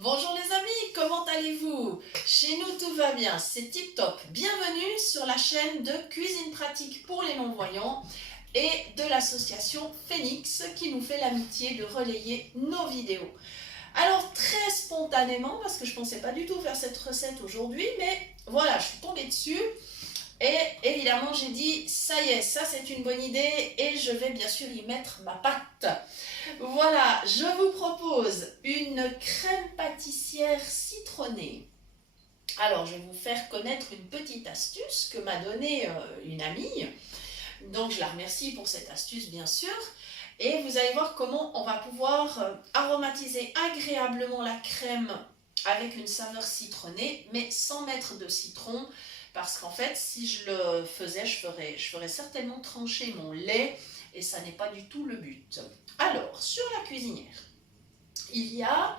Bonjour les amis, comment allez-vous? Chez nous tout va bien, c'est tip top. Bienvenue sur la chaîne de cuisine pratique pour les non-voyants et de l'association Phoenix qui nous fait l'amitié de relayer nos vidéos. Alors très spontanément, parce que je ne pensais pas du tout faire cette recette aujourd'hui, mais voilà, je suis tombée dessus. Et évidemment, j'ai dit, ça y est, ça c'est une bonne idée et je vais bien sûr y mettre ma patte. Voilà, je vous propose une crème pâtissière citronnée. Alors, je vais vous faire connaître une petite astuce que m'a donnée une amie. Donc, je la remercie pour cette astuce, bien sûr. Et vous allez voir comment on va pouvoir aromatiser agréablement la crème avec une saveur citronnée, mais sans mettre de citron. Parce qu'en fait, si je le faisais, je ferais certainement trancher mon lait et ça n'est pas du tout le but. Alors, sur la cuisinière, il y a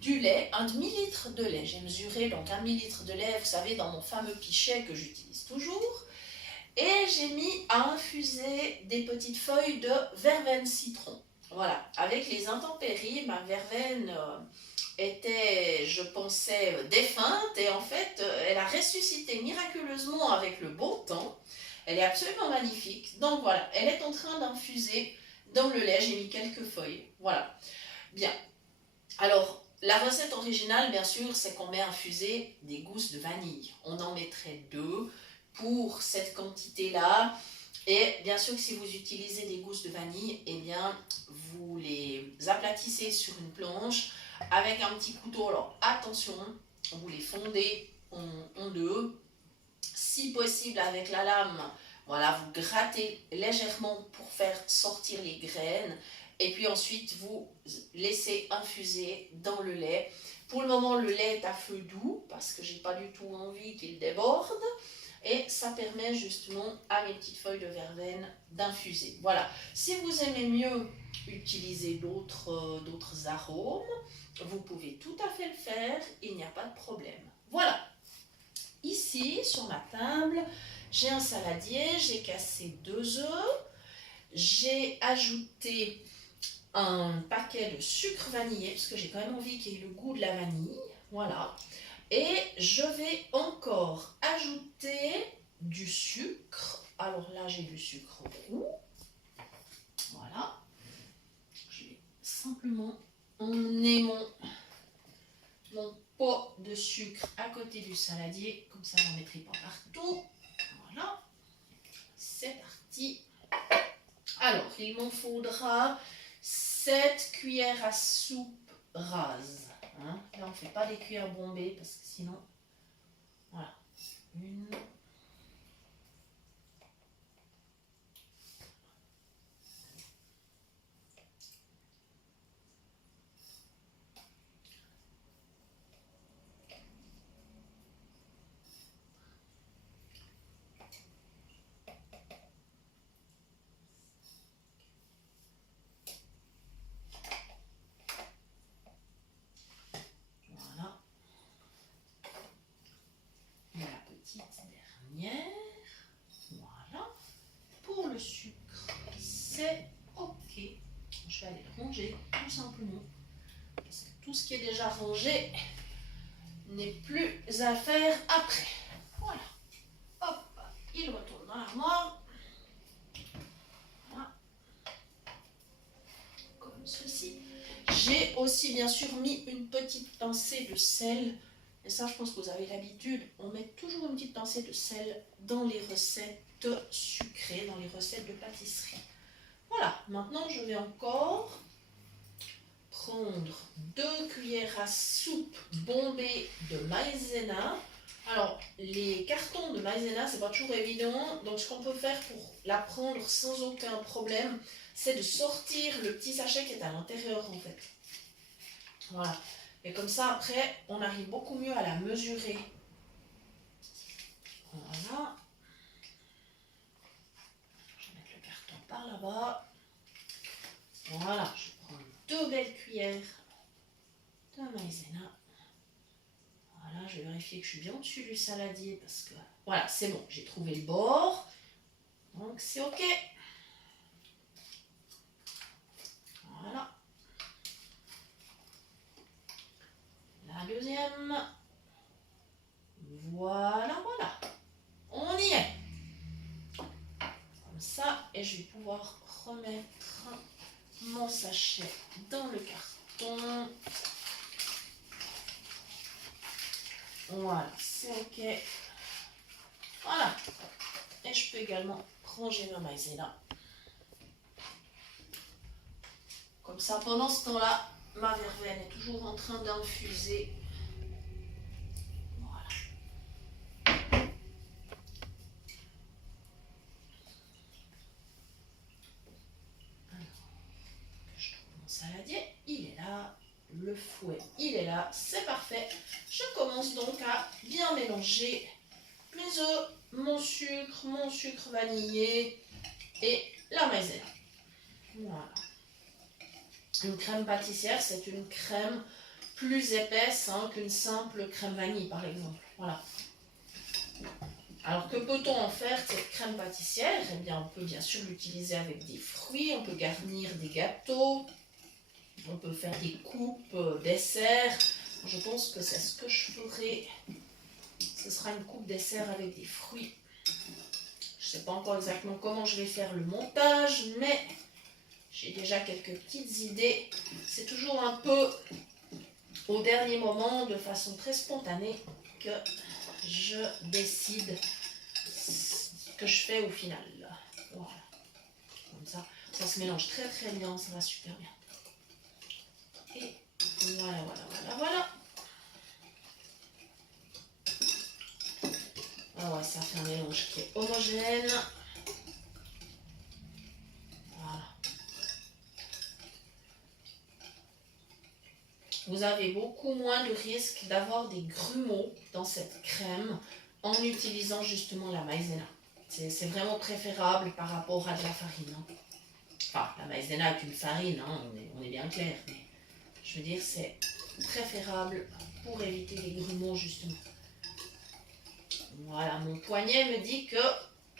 du lait, un demi-litre de lait. J'ai mesuré donc un demi-litre de lait, vous savez, dans mon fameux pichet que j'utilise toujours. Et j'ai mis à infuser des petites feuilles de verveine citron. Voilà, avec les intempéries, ma verveine était, je pensais, défunte et en fait, elle a ressuscité miraculeusement avec le beau temps. Elle est absolument magnifique. Donc voilà, elle est en train d'infuser dans le lait. J'ai mis quelques feuilles. Voilà. Bien. Alors, la recette originale, bien sûr, c'est qu'on met infuser des gousses de vanille. On en mettrait 2 pour cette quantité-là. Et bien sûr que si vous utilisez des gousses de vanille, eh bien, vous les aplatissez sur une planche avec un petit couteau. Alors, attention, vous les fondez en deux. Si possible, avec la lame, voilà, vous grattez légèrement pour faire sortir les graines. Et puis ensuite, vous laissez infuser dans le lait. Pour le moment, le lait est à feu doux parce que j'ai pas du tout envie qu'il déborde. Et ça permet justement à mes petites feuilles de verveine d'infuser. Voilà. Si vous aimez mieux utiliser d'autres arômes, vous pouvez tout à fait le faire. Il n'y a pas de problème. Voilà. Ici, sur ma table, j'ai un saladier, j'ai cassé 2 œufs, j'ai ajouté un paquet de sucre vanillé, parce que j'ai quand même envie qu'il y ait le goût de la vanille, voilà. Et je vais encore ajouter du sucre. Alors là, j'ai du sucre roux, voilà. Je vais simplement emmener mon pot de sucre à côté du saladier, comme ça j'en mettrai pas partout. Voilà, c'est parti. Alors, il m'en faudra 7 cuillères à soupe rases. Hein. Là, on ne fait pas des cuillères bombées parce que sinon, voilà, une. Voilà. Et la petite dernière. Voilà. Pour le sucre, c'est OK. Je vais aller le ranger tout simplement. Parce que tout ce qui est déjà rangé n'est plus à faire après. Voilà. Hop, il retourne dans l'armoire. Voilà. Comme ceci. J'ai aussi bien sûr mis une petite pincée de sel. Et ça, je pense que vous avez l'habitude. On met toujours une petite pincée de sel dans les recettes sucrées, dans les recettes de pâtisserie. Voilà, maintenant je vais encore prendre 2 cuillères à soupe bombées de maïzena. Alors, les cartons de maïzena, c'est pas toujours évident. Donc, ce qu'on peut faire pour la prendre sans aucun problème, c'est de sortir le petit sachet qui est à l'intérieur, en fait. Voilà. Et comme ça, après, on arrive beaucoup mieux à la mesurer. Voilà. Je vais mettre le carton par là-bas. Voilà. Je prends 2 belles cuillères de maïzena. Voilà, je vais vérifier que je suis bien au-dessus du saladier parce que... Voilà, c'est bon, j'ai trouvé le bord. Donc, c'est OK. Voilà. deuxième. Voilà, voilà. On y est. Comme ça, et je vais pouvoir remettre mon sachet dans le carton. Voilà, c'est ok. Voilà. Et je peux également ranger ma maïzena. Comme ça, pendant ce temps-là, ma verveine est toujours en train d'infuser. Voilà. Alors, je trouve mon saladier, il est là. Le fouet, il est là. C'est parfait. Je commence donc à bien mélanger mes œufs, mon sucre vanillé et la maïzena. Voilà. Une crème pâtissière, c'est une crème plus épaisse qu'une simple crème vanille, par exemple. Voilà. Alors, que peut-on en faire de cette crème pâtissière? Eh bien, on peut bien sûr l'utiliser avec des fruits, on peut garnir des gâteaux, on peut faire des coupes dessert. Je pense que c'est ce que je ferai. Ce sera une coupe dessert avec des fruits. Je ne sais pas encore exactement comment je vais faire le montage, mais j'ai déjà quelques petites idées. C'est toujours un peu au dernier moment, de façon très spontanée, que je décide ce que je fais au final. Voilà. Comme ça, ça se mélange très très bien, ça va super bien. Et voilà, voilà, voilà, voilà. Ah ouais, ça fait un mélange qui est homogène. Voilà. Vous avez beaucoup moins de risque d'avoir des grumeaux dans cette crème en utilisant justement la maïzena. C'est vraiment préférable par rapport à de la farine. Enfin, la maïzena est une farine, on est bien clair. Mais je veux dire, c'est préférable pour éviter les grumeaux justement. Voilà, mon poignet me dit que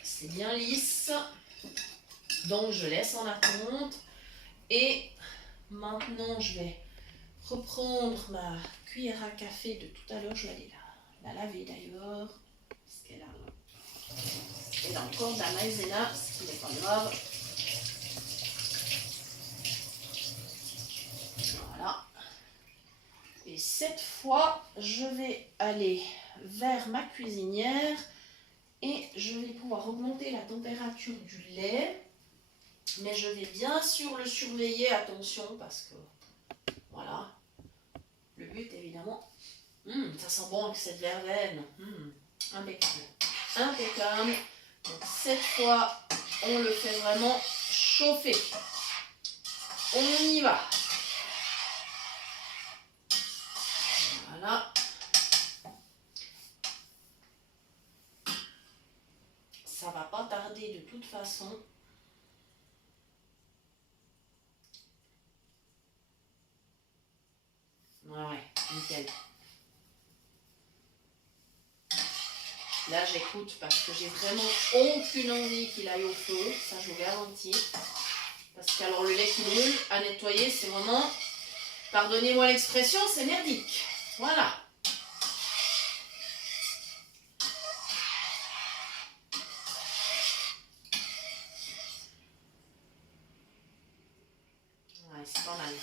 c'est bien lisse. Donc je laisse en attente. Et maintenant, je vais reprendre ma cuillère à café de tout à l'heure. Je vais aller la laver d'ailleurs. Parce qu'elle a encore de la maïzena, ce qui n'est pas grave. Voilà. Et cette fois, je vais aller vers ma cuisinière et je vais pouvoir augmenter la température du lait. Mais je vais bien sûr le surveiller, attention, parce que voilà. Le but, évidemment, ça sent bon avec cette verveine. Impeccable. Impeccable. Donc cette fois, on le fait vraiment chauffer. On y va. Voilà. Ça va pas tarder de toute façon. Ouais, nickel. Là, j'écoute parce que j'ai vraiment aucune envie qu'il aille au feu. Ça, je vous garantis. Parce que alors, le lait qui brûle à nettoyer, c'est vraiment, pardonnez-moi l'expression, c'est merdique. Voilà. Ouais, c'est pas mal.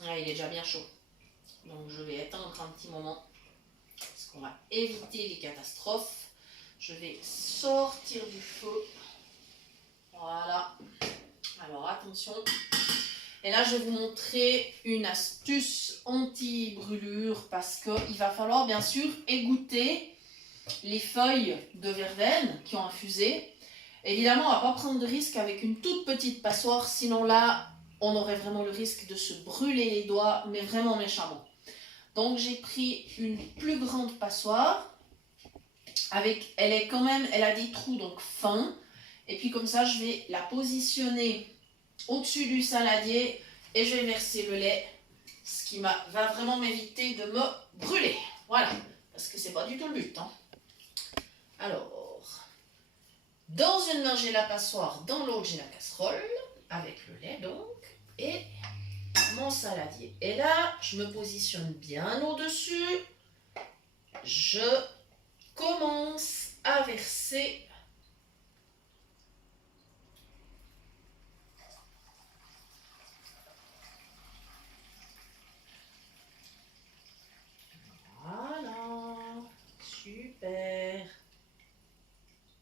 Ouais, il est déjà bien chaud. Donc je vais éteindre un petit moment. Parce qu'on va éviter les catastrophes. Je vais sortir du feu. Voilà. Alors attention. Et là, je vais vous montrer une astuce anti-brûlure parce qu'il va falloir bien sûr égoutter les feuilles de verveine qui ont infusé. Évidemment, on ne va pas prendre de risque avec une toute petite passoire, sinon là, on aurait vraiment le risque de se brûler les doigts, mais vraiment méchamment. Donc j'ai pris une plus grande passoire, elle a des trous donc fins, Et puis comme ça, je vais la positionner au-dessus du saladier et je vais verser le lait, ce qui va vraiment m'éviter de me brûler. Voilà, parce que c'est pas du tout le but. Hein. Alors, dans une main, j'ai la passoire, dans l'autre, j'ai la casserole, avec le lait donc, et mon saladier. Et là, je me positionne bien au-dessus. Je commence à verser voilà, super.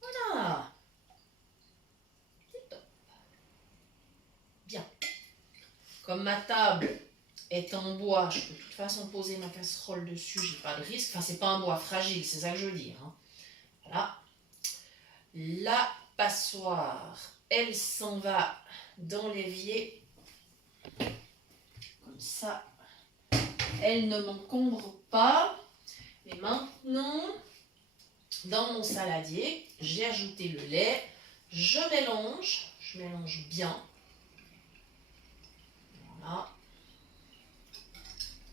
Voilà. C'est top. Bien. Comme ma table est en bois, je peux de toute façon poser ma casserole dessus, j'ai pas de risque. Enfin, c'est pas un bois fragile, c'est ça que je veux dire. Hein. Voilà. La passoire, elle s'en va dans l'évier. Comme ça, elle ne m'encombre pas. Et maintenant, dans mon saladier, j'ai ajouté le lait. Je mélange bien. Voilà.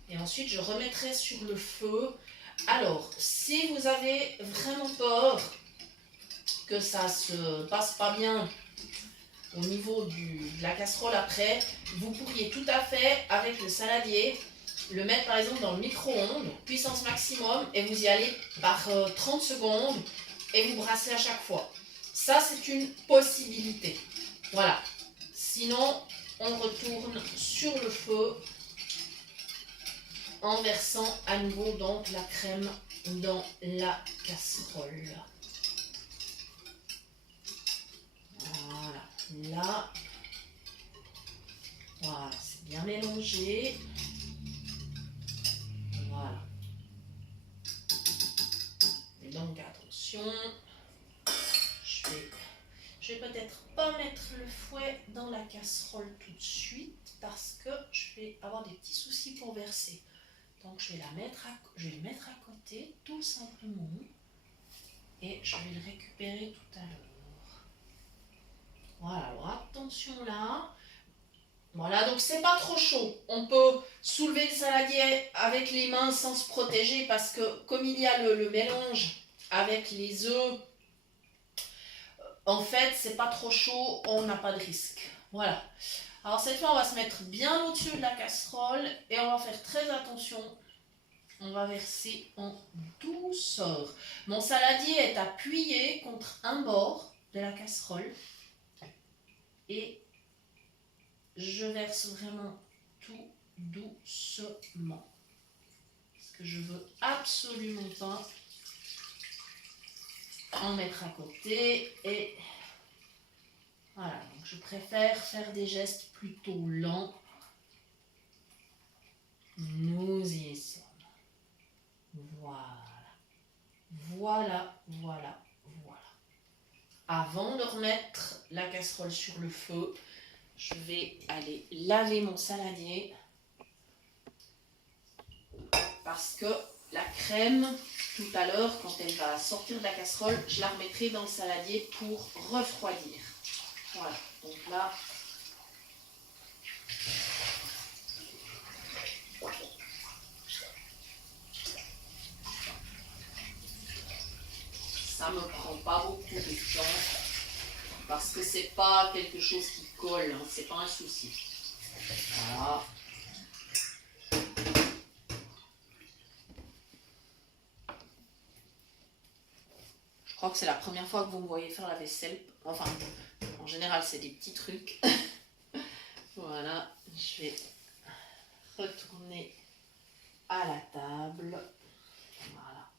Et ensuite, je remettrai sur le feu. Alors, si vous avez vraiment peur que ça se passe pas bien au niveau de la casserole après, vous pourriez tout à fait, avec le saladier, le mettre par exemple dans le micro-ondes, puissance maximum, et vous y allez par 30 secondes et vous brassez à chaque fois. Ça, c'est une possibilité. Voilà. Sinon, on retourne sur le feu en versant à nouveau donc la crème dans la casserole. Voilà. Là, voilà, c'est bien mélangé. Voilà. Et donc attention, je vais peut-être pas mettre le fouet dans la casserole tout de suite parce que je vais avoir des petits soucis pour verser. Donc je vais le mettre à côté tout simplement et je vais le récupérer tout à l'heure. Voilà, alors attention là. Voilà, donc c'est pas trop chaud. On peut soulever le saladier avec les mains sans se protéger parce que comme il y a le mélange avec les œufs, en fait, c'est pas trop chaud, on n'a pas de risque. Voilà. Alors cette fois, on va se mettre bien au-dessus de la casserole et on va faire très attention. On va verser en douceur. Mon saladier est appuyé contre un bord de la casserole et je verse vraiment tout doucement. Parce que je veux absolument pas en mettre à côté. Et voilà, donc je préfère faire des gestes plutôt lents. Nous y sommes. Voilà. Voilà, voilà, voilà. Avant de remettre la casserole sur le feu, je vais aller laver mon saladier parce que la crème, tout à l'heure, quand elle va sortir de la casserole, je la remettrai dans le saladier pour refroidir. Voilà, donc là, ça me prend pas beaucoup de temps parce que c'est pas quelque chose qui colle, hein, c'est pas un souci. Voilà. Je crois que c'est la première fois que vous me voyez faire la vaisselle. Enfin, en général, c'est des petits trucs. Voilà, je vais retourner à la table. Voilà.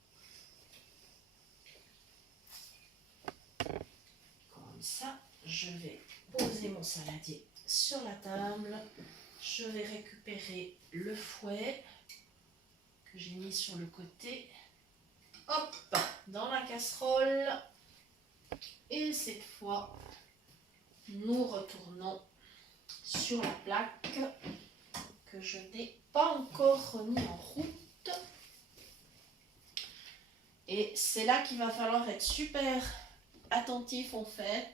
Comme ça, je vais poser mon saladier sur la table. Je vais récupérer le fouet que j'ai mis sur le côté. Hop, dans la casserole. Et cette fois, nous retournons sur la plaque que je n'ai pas encore remis en route. Et c'est là qu'il va falloir être super attentif en fait.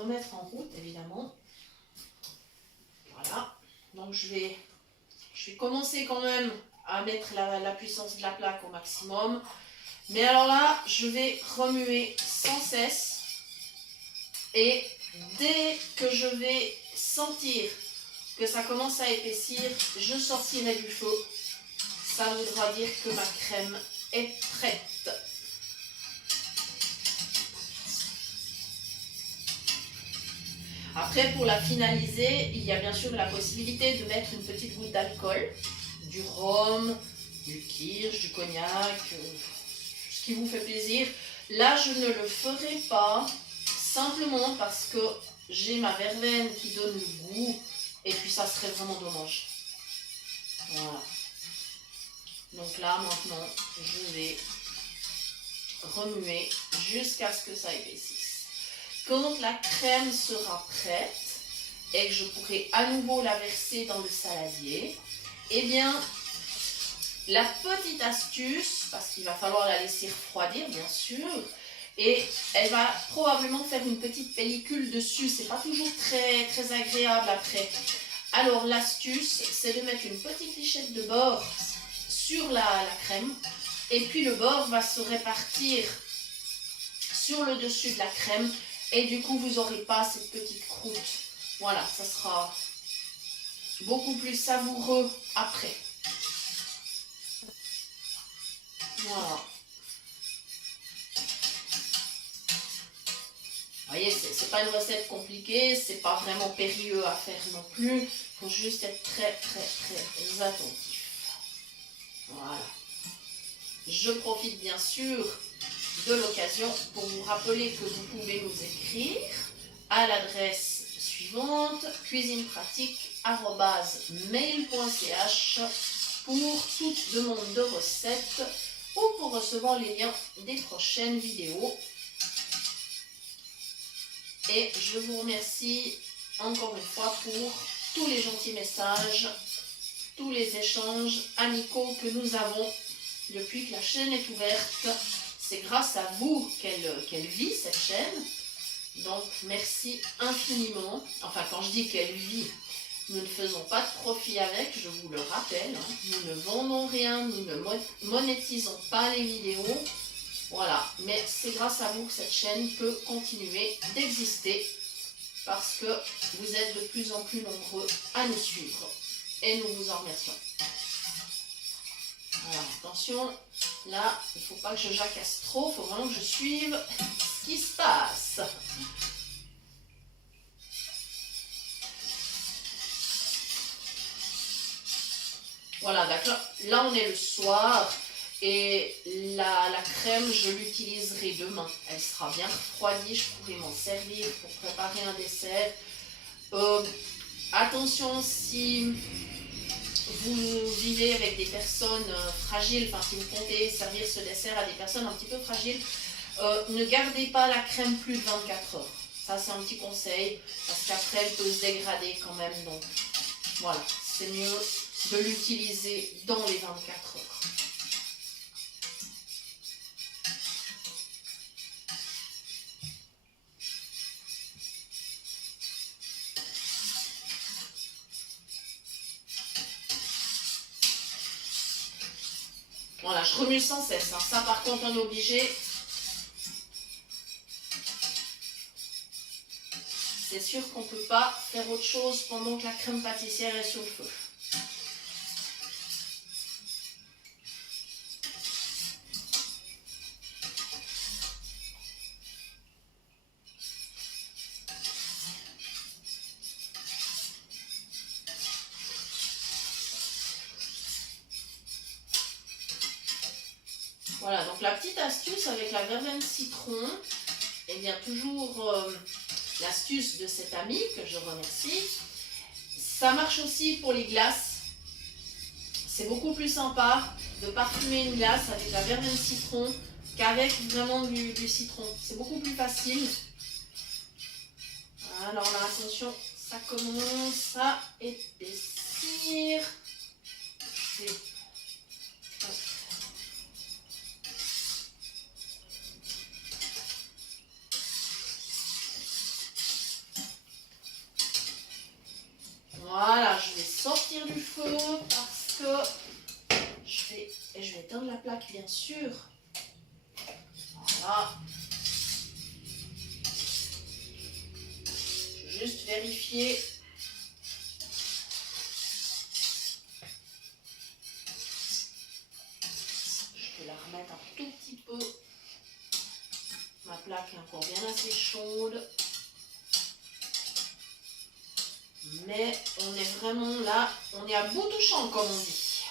remettre en route évidemment. Voilà, donc je vais commencer quand même à mettre la puissance de la plaque au maximum. Mais alors là, je vais remuer sans cesse. Et dès que je vais sentir que ça commence à épaissir, je sortirai du feu. Ça voudra dire que ma crème est prête. Après, pour la finaliser, il y a bien sûr la possibilité de mettre une petite goutte d'alcool, du rhum, du kirsch, du cognac, ce qui vous fait plaisir. Là, je ne le ferai pas, simplement parce que j'ai ma verveine qui donne le goût, et puis ça serait vraiment dommage. Voilà. Donc là, maintenant, je vais remuer jusqu'à ce que ça épaississe. Quand la crème sera prête et que je pourrai à nouveau la verser dans le saladier, eh bien, la petite astuce, parce qu'il va falloir la laisser refroidir, bien sûr, et elle va probablement faire une petite pellicule dessus. C'est pas toujours très, très agréable après. Alors, l'astuce, c'est de mettre une petite lichette de beurre sur la crème, et puis le beurre va se répartir sur le dessus de la crème, et du coup, vous n'aurez pas cette petite croûte. Voilà, ça sera beaucoup plus savoureux après. Voilà. Vous voyez, c'est pas une recette compliquée, c'est pas vraiment périlleux à faire non plus. Il faut juste être très, très, très attentif. Voilà. Je profite bien sûr de l'occasion pour vous rappeler que vous pouvez nous écrire à l'adresse suivante, cuisinepratique@mail.ch, pour toute demande de recettes ou pour recevoir les liens des prochaines vidéos. Et je vous remercie encore une fois pour tous les gentils messages, tous les échanges amicaux que nous avons depuis que la chaîne est ouverte. C'est grâce à vous qu'elle vit, cette chaîne. Donc, merci infiniment. Enfin, quand je dis qu'elle vit, nous ne faisons pas de profit avec, je vous le rappelle. Hein. Nous ne vendons rien, nous ne monétisons pas les vidéos. Voilà, mais c'est grâce à vous que cette chaîne peut continuer d'exister, parce que vous êtes de plus en plus nombreux à nous suivre. Et nous vous en remercions. Alors, attention, là, il ne faut pas que je jacasse trop, il faut vraiment que je suive ce qui se passe. Voilà, d'accord. Là, on est le soir et la crème, je l'utiliserai demain. Elle sera bien refroidie, je pourrai m'en servir pour préparer un dessert. Attention, si vous vivez avec des personnes fragiles, enfin si vous comptez servir ce dessert à des personnes un petit peu fragiles, ne gardez pas la crème plus de 24 heures. Ça, c'est un petit conseil, parce qu'après, elle peut se dégrader quand même. Donc, voilà, c'est mieux de l'utiliser dans les 24 heures. Voilà, je remue sans cesse. Hein. Ça, par contre, on est obligé. C'est sûr qu'on ne peut pas faire autre chose pendant que la crème pâtissière est sur le feu. Voilà, donc la petite astuce avec la verveine citron, et bien toujours l'astuce de cet ami que je remercie. Ça marche aussi pour les glaces. C'est beaucoup plus sympa de parfumer une glace avec la verveine citron qu'avec vraiment du citron. C'est beaucoup plus facile. Alors là, attention, ça commence à épaissir. sortir du feu parce que je vais éteindre la plaque, bien sûr. Voilà. Je vais juste vérifier. Je peux la remettre un tout petit peu. Ma plaque est encore bien assez chaude. Mais on est vraiment là, on est à bout touchant comme on dit.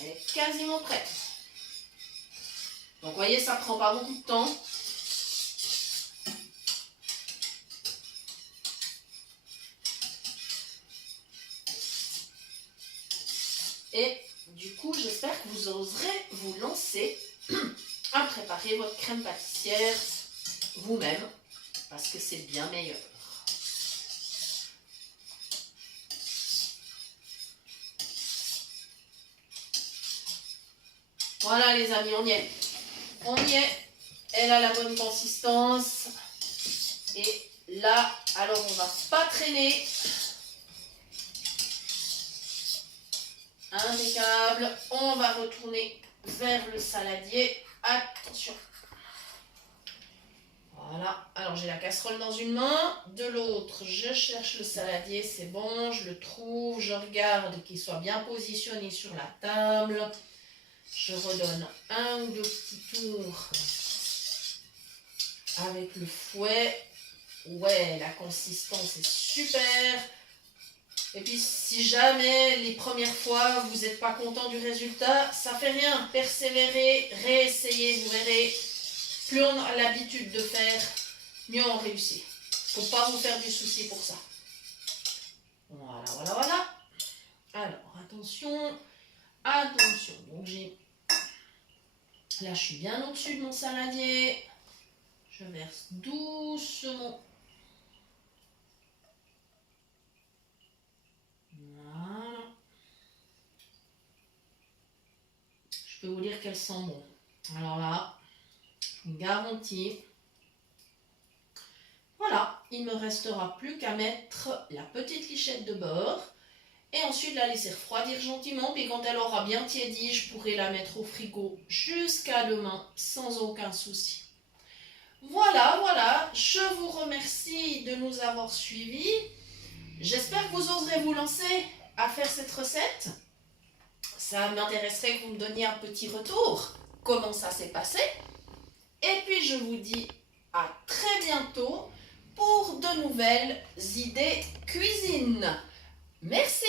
Elle est quasiment prête. Donc vous voyez, ça prend pas beaucoup de temps. Et du coup, j'espère que vous oserez vous lancer à préparer votre crème pâtissière vous-même, parce que c'est bien meilleur. Voilà les amis, on y est. On y est. Elle a la bonne consistance. Et là, alors on va pas traîner. Impeccable. On va retourner vers le saladier. Attention. Voilà. Alors j'ai la casserole dans une main. De l'autre, je cherche le saladier. C'est bon, je le trouve. Je regarde qu'il soit bien positionné sur la table. Je redonne un ou deux petits tours avec le fouet. Ouais, la consistance est super. Et puis, si jamais les premières fois, vous n'êtes pas content du résultat, ça fait rien. Persévérez, réessayez, vous verrez. Plus on a l'habitude de faire, mieux on réussit. Il ne faut pas vous faire du souci pour ça. Voilà, voilà, voilà. Alors, attention. Attention. Donc, là, je suis bien au-dessus de mon saladier. Je verse doucement. Voilà. Je peux vous dire qu'elle sent bon. Alors là, je vous garantis. Voilà, il ne me restera plus qu'à mettre la petite lichette de beurre et ensuite la laisser refroidir gentiment. Puis quand elle aura bien tiédi, je pourrai la mettre au frigo jusqu'à demain sans aucun souci. Voilà, voilà, je vous remercie de nous avoir suivis. J'espère que vous oserez vous lancer à faire cette recette. Ça m'intéresserait que vous me donniez un petit retour, comment ça s'est passé. Et puis je vous dis à très bientôt pour de nouvelles idées cuisine. Merci!